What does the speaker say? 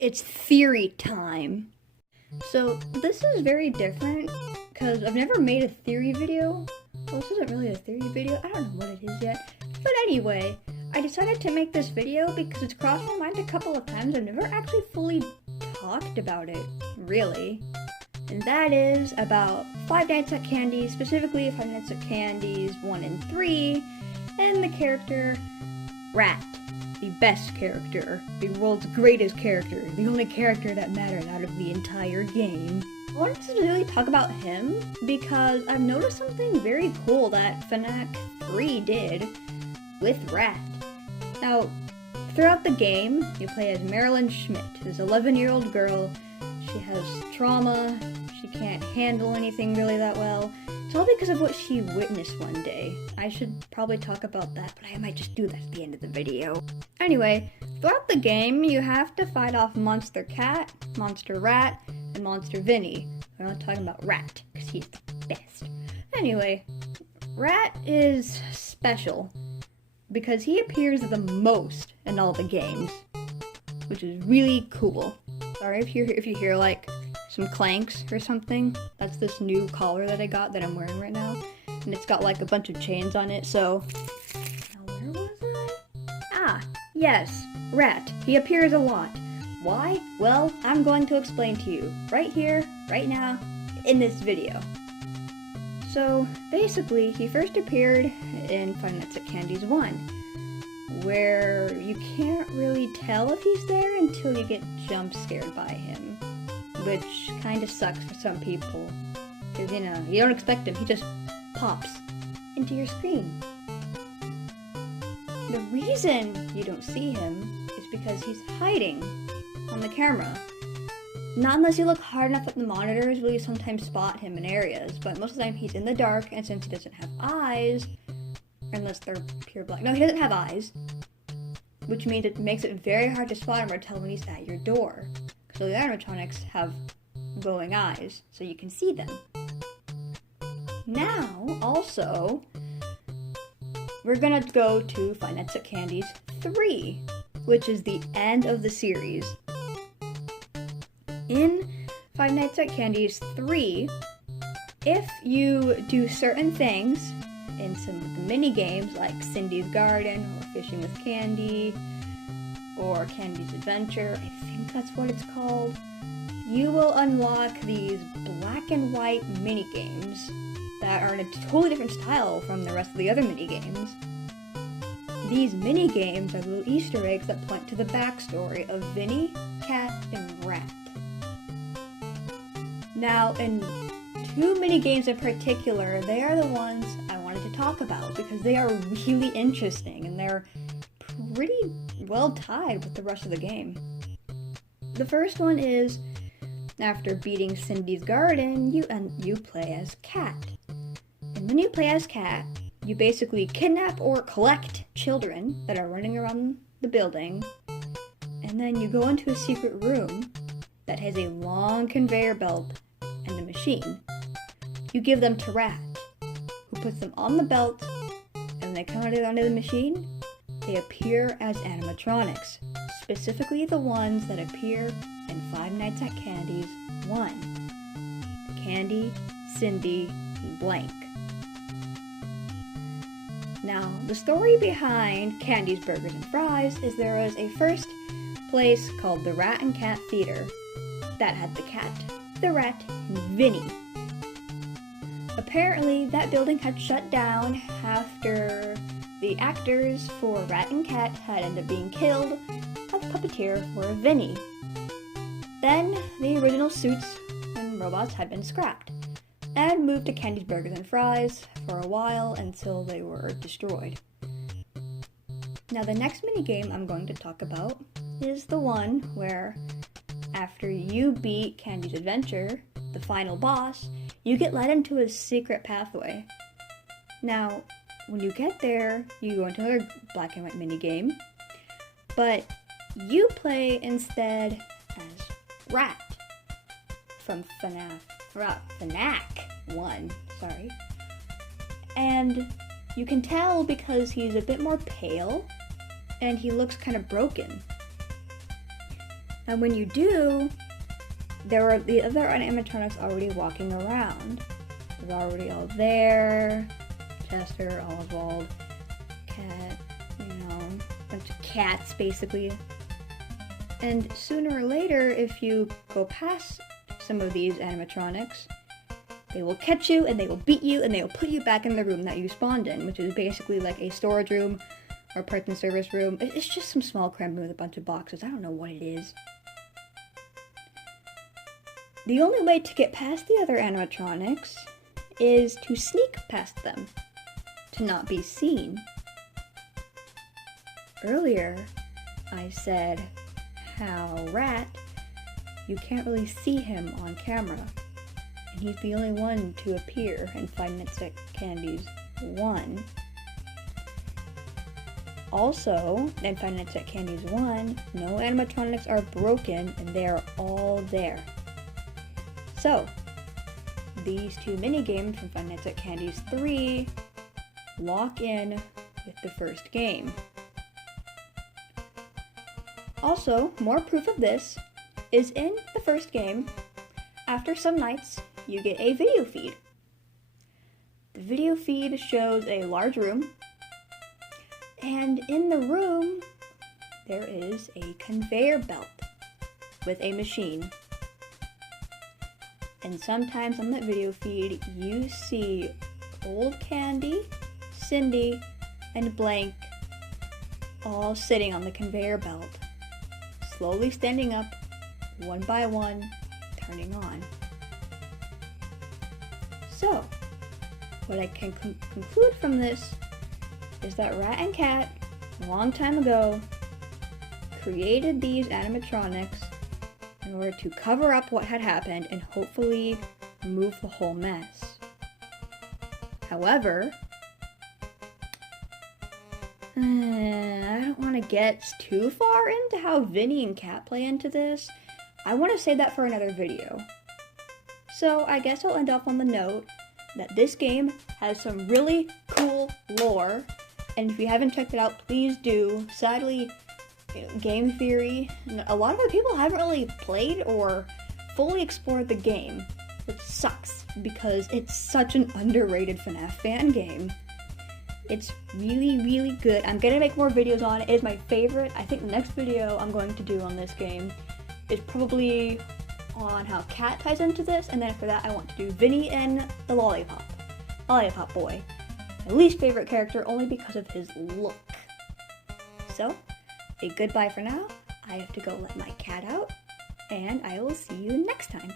It's theory time. So this is very different because I've never made a theory video. Well, this isn't really a theory video. I don't know what it is yet. But anyway, I decided to make this video because it's crossed my mind a couple of times. I've never actually fully talked about it, really. And that is about Five Nights at Candy's, specifically Five Nights at Candy's 1 and 3, and the character Rat. The best character, the world's greatest character, the only character that mattered out of the entire game. I wanted to really talk about him because I've noticed something very cool that FNAF 3 did with Rat. Now, throughout the game, you play as Marilyn Schmidt, this 11-year-old girl. She has trauma, she can't handle anything really that well. It's all because of what she witnessed one day. I should probably talk about that, but I might just do that at the end of the video. Anyway, throughout the game, you have to fight off Monster Cat, Monster Rat, and Monster Vinny. We're not talking about Rat, because he's the best. Anyway, Rat is special because he appears the most in all the games, which is really cool. Sorry if you hear like some clanks or something. That's this new collar that I got that I'm wearing right now. And it's got like a bunch of chains on it, so... Now where was I? Ah, yes, Rat. He appears a lot. Why? Well, I'm going to explain to you right here, right now, in this video. So, basically, he first appeared in Five Nights at Candy's 1, where you can't really tell if he's there until you get jump scared by him. Which kind of sucks for some people, because you don't expect him, he just pops into your screen. The reason you don't see him is because he's hiding on the camera. Not unless you look hard enough at the monitors will you sometimes spot him in areas, but most of the time he's in the dark, and since he doesn't have eyes, unless they're pure black, no, he doesn't have eyes, which means it makes it very hard to spot him or tell when he's at your door. So the animatronics have glowing eyes, so you can see them. Now, also, we're gonna go to Five Nights at Candy's 3, which is the end of the series. In Five Nights at Candy's 3, if you do certain things in some of the mini games like Cindy's Garden or Fishing with Candy or Candy's Adventure, I think that's what it's called, you will unlock these black and white mini games that are in a totally different style from the rest of the other mini games. These mini games are little Easter eggs that point to the backstory of Vinny, Cat, and Rat. Now, in two mini games in particular, they are the ones I wanted to talk about because they are really interesting and they're pretty well tied with the rest of the game. The first one is, after beating Cindy's Garden, you play as Cat. And when you play as Cat, you basically kidnap or collect children that are running around the building, and then you go into a secret room that has a long conveyor belt and a machine. You give them to Rat, who puts them on the belt, and when they come out onto the machine, they appear as animatronics, specifically the ones that appear in Five Nights at Candy's 1. Candy, Cindy, Blank. Now, the story behind Candy's Burgers and Fries is there was a first place called the Rat and Cat Theater that had the cat, the rat, and Vinny. Apparently, that building had shut down after the actors for Rat and Cat had ended up being killed by the puppeteer for Vinny. Then, the original suits and robots had been scrapped and moved to Candy's Burgers and Fries for a while until they were destroyed. Now, the next minigame I'm going to talk about is the one where after you beat Candy's Adventure, the final boss, you get led into a secret pathway. Now, when you get there, you go into another black and white minigame, but you play instead as Rat from FNAF 1, sorry. And you can tell because he's a bit more pale and he looks kind of broken. And when you do, there are the other animatronics already walking around. They're already all there. Chester, Oswald, Cat, a bunch of cats basically. And sooner or later, if you go past some of these animatronics, they will catch you and they will beat you and they will put you back in the room that you spawned in, which is basically like a storage room or parts and service room. It's just some small cramped room with a bunch of boxes. I don't know what it is. The only way to get past the other animatronics is to sneak past them, to not be seen. Earlier, I said how Rat, you can't really see him on camera. And he's the only one to appear in Five Nights at Candy's 1. Also, in Five Nights at Candy's 1, no animatronics are broken and they are all there. So, these two mini-games from Five Nights at Candy's 3 lock in with the first game. Also, more proof of this is in the first game. After some nights, you get a video feed. The video feed shows a large room, and in the room, there is a conveyor belt with a machine. And sometimes on that video feed, you see Old Candy, Cindy, and Blank all sitting on the conveyor belt, slowly standing up, one by one, turning on. So, what I can conclude from this is that Rat and Cat, a long time ago, created these animatronics in order to cover up what had happened and hopefully remove the whole mess. However, I don't want to get too far into how Vinny and Cat play into this. I want to save that for another video. So I guess I'll end off on the note that this game has some really cool lore, and if you haven't checked it out, please do. Sadly, game theory, a lot of other people haven't really played or fully explored the game, which sucks because it's such an underrated FNAF fan game. It's really, really good. I'm gonna make more videos on it. It is my favorite. I think the next video I'm going to do on this game is probably on how Cat ties into this, and then after that I want to do Vinny and the Lollipop Boy. My least favorite character only because of his look. So, a goodbye for now. I have to go let my cat out, and I will see you next time.